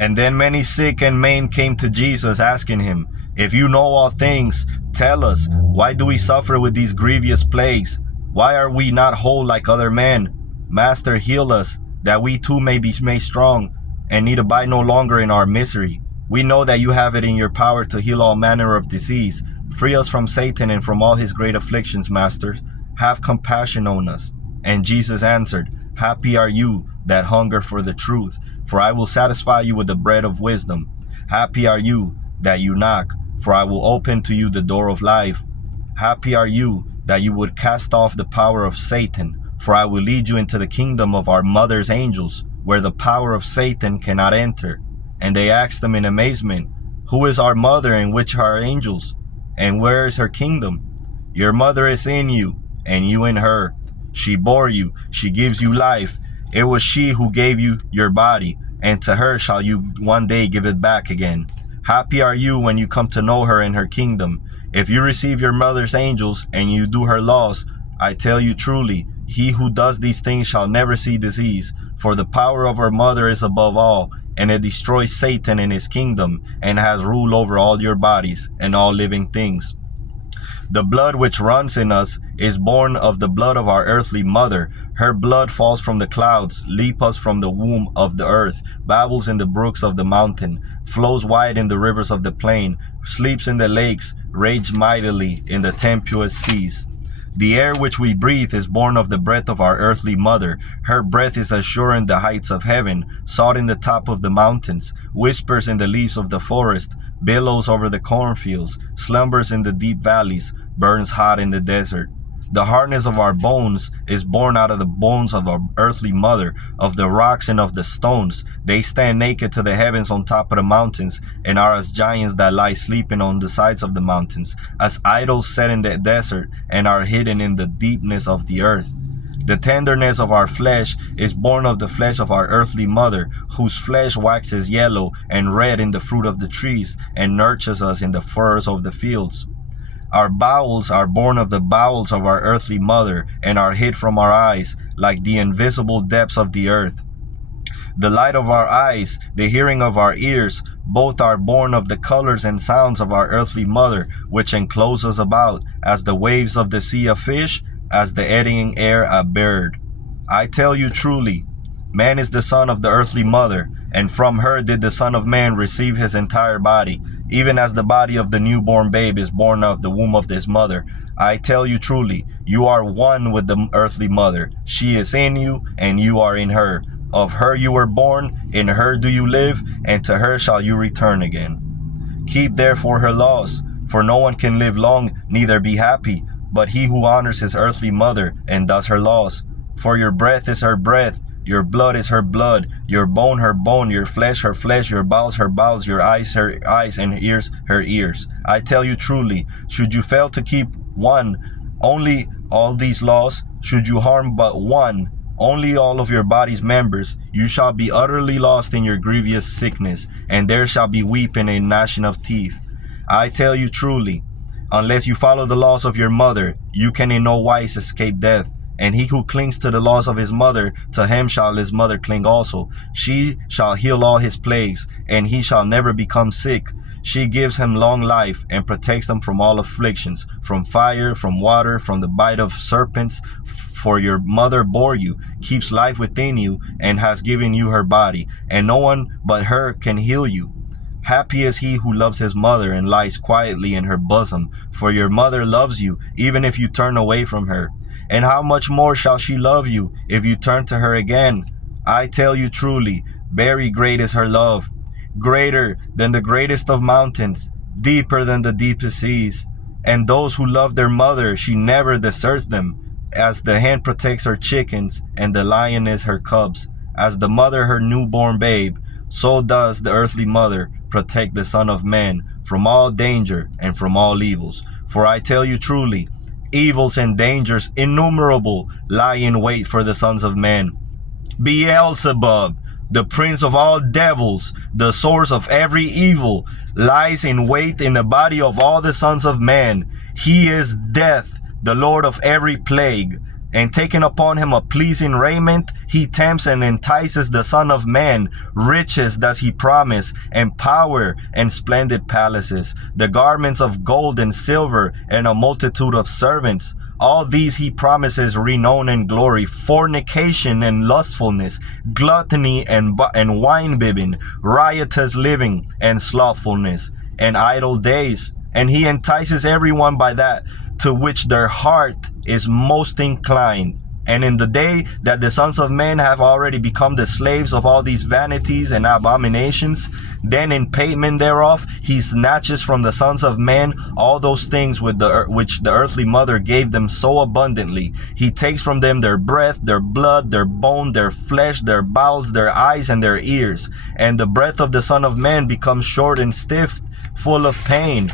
And then many sick and maimed came to Jesus, asking him, If you know all things, tell us, why do we suffer with these grievous plagues? Why are we not whole like other men? Master, heal us, that we too may be made strong, and need abide no longer in our misery. We know that you have it in your power to heal all manner of disease. Free us from Satan and from all his great afflictions, Master. Have compassion on us. And Jesus answered, Happy are you that hunger for the truth, for I will satisfy you with the bread of wisdom. Happy are you that you knock, for I will open to you the door of life. Happy are you that you would cast off the power of Satan, for I will lead you into the kingdom of our mother's angels, where the power of Satan cannot enter. And they asked him in amazement, Who is our mother and which are angels? And where is her kingdom? Your mother is in you, and you in her. She bore you, she gives you life. It was she who gave you your body, and to her shall you one day give it back again. Happy are you when you come to know her in her kingdom. If you receive your mother's angels, and you do her laws, I tell you truly, he who does these things shall never see disease, for the power of our mother is above all, and it destroys Satan in his kingdom, and has rule over all your bodies and all living things. The blood which runs in us is born of the blood of our earthly mother. Her blood falls from the clouds, leap us from the womb of the earth, babbles in the brooks of the mountain, flows wide in the rivers of the plain, sleeps in the lakes, rage mightily in the tempestuous seas. The air which we breathe is born of the breath of our earthly mother. Her breath is as sure in the heights of heaven, sought in the top of the mountains, whispers in the leaves of the forest, billows over the cornfields, slumbers in the deep valleys, burns hot in the desert. The hardness of our bones is born out of the bones of our earthly mother, of the rocks and of the stones. They stand naked to the heavens on top of the mountains, and are as giants that lie sleeping on the sides of the mountains, as idols set in the desert, and are hidden in the deepness of the earth. The tenderness of our flesh is born of the flesh of our earthly mother, whose flesh waxes yellow and red in the fruit of the trees, and nurtures us in the furrows of the fields. Our bowels are born of the bowels of our earthly mother, and are hid from our eyes, like the invisible depths of the earth. The light of our eyes, the hearing of our ears, both are born of the colors and sounds of our earthly mother, which enclose us about, as the waves of the sea a fish, as the eddying air a bird. I tell you truly, man is the son of the earthly mother, and from her did the Son of Man receive his entire body, even as the body of the newborn babe is born of the womb of his mother. I tell you truly, you are one with the earthly mother. She is in you, and you are in her. Of her you were born, in her do you live, and to her shall you return again. Keep therefore her laws, for no one can live long, neither be happy, but he who honors his earthly mother, and does her laws. For your breath is her breath, your blood is her blood, your bone her bone, your flesh her flesh, your bowels her bowels, your eyes her eyes, and ears her ears. I tell you truly, should you fail to keep one, only all these laws, should you harm but one, only all of your body's members, you shall be utterly lost in your grievous sickness, and there shall be weeping and gnashing of teeth. I tell you truly, unless you follow the laws of your mother, you can in no wise escape death. And he who clings to the laws of his mother, to him shall his mother cling also. She shall heal all his plagues, and he shall never become sick. She gives him long life, and protects him from all afflictions, from fire, from water, from the bite of serpents. For your mother bore you, keeps life within you, and has given you her body, and no one but her can heal you. Happy is he who loves his mother, and lies quietly in her bosom. For your mother loves you, even if you turn away from her. And how much more shall she love you, if you turn to her again? I tell you truly, very great is her love, greater than the greatest of mountains, deeper than the deepest seas. And those who love their mother, she never deserts them, as the hen protects her chickens, and the lioness her cubs. As the mother her newborn babe, so does the earthly mother protect the Son of Man from all danger and from all evils. For I tell you truly, evils and dangers innumerable lie in wait for the sons of men. Beelzebub, the prince of all devils, the source of every evil, lies in wait in the body of all the sons of men. He is death, the lord of every plague. And taking upon him a pleasing raiment, he tempts and entices the Son of Man. Riches does he promise, and power and splendid palaces, the garments of gold and silver, and a multitude of servants. All these he promises renown and glory, fornication and lustfulness, gluttony and wine-bibbing, riotous living and slothfulness, and idle days. And he entices everyone by that to which their heart is most inclined. And in the day that the sons of men have already become the slaves of all these vanities and abominations, then in payment thereof he snatches from the sons of men all those things which the earthly mother gave them so abundantly. He takes from them their breath, their blood, their bone, their flesh, their bowels, their eyes, and their ears. And the breath of the Son of Man becomes short and stiff, full of pain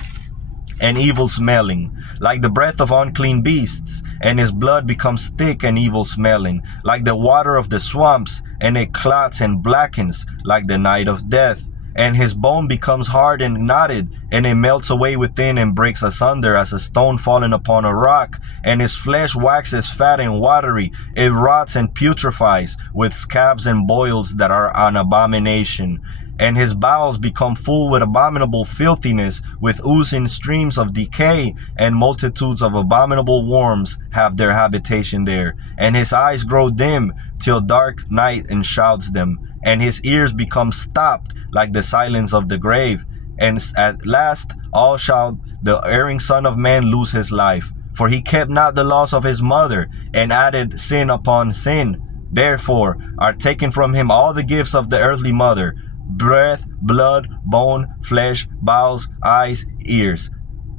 and evil smelling, like the breath of unclean beasts, and his blood becomes thick and evil smelling, like the water of the swamps, and it clots and blackens, like the night of death. And his bone becomes hard and knotted, and it melts away within and breaks asunder as a stone fallen upon a rock. And his flesh waxes fat and watery, it rots and putrefies, with scabs and boils that are an abomination. And his bowels become full with abominable filthiness, with oozing streams of decay, and multitudes of abominable worms have their habitation there. And his eyes grow dim, till dark night enshrouds them, and his ears become stopped like the silence of the grave. And at last all shall the erring Son of Man lose his life, for he kept not the laws of his mother, and added sin upon sin. Therefore are taken from him all the gifts of the earthly mother, breath, blood, bone, flesh, bowels, eyes, ears,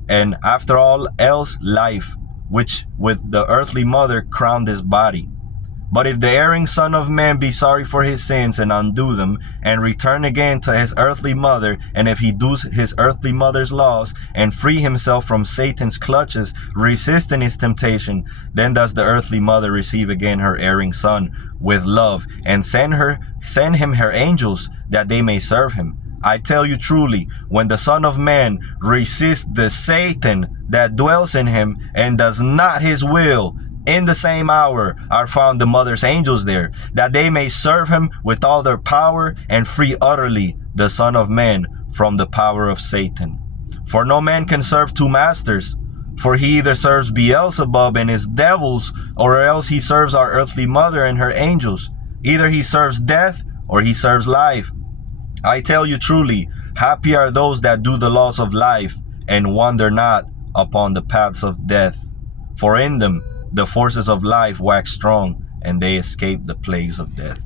and after all else life, which with the earthly mother crowned his body. But if the erring Son of Man be sorry for his sins and undo them, and return again to his earthly mother, and if he does his earthly mother's laws, and free himself from Satan's clutches, resisting his temptation, then does the earthly mother receive again her erring son with love, and send him her angels, that they may serve him. I tell you truly, when the Son of Man resists the Satan that dwells in him, and does not his will, in the same hour are found the mother's angels there, that they may serve him with all their power, and free utterly the Son of Man from the power of Satan. For no man can serve two masters, for he either serves Beelzebub and his devils, or else he serves our earthly mother and her angels. Either he serves death, or he serves life. I tell you truly, happy are those that do the laws of life, and wander not upon the paths of death. For in them the forces of life wax strong, and they escape the plagues of death.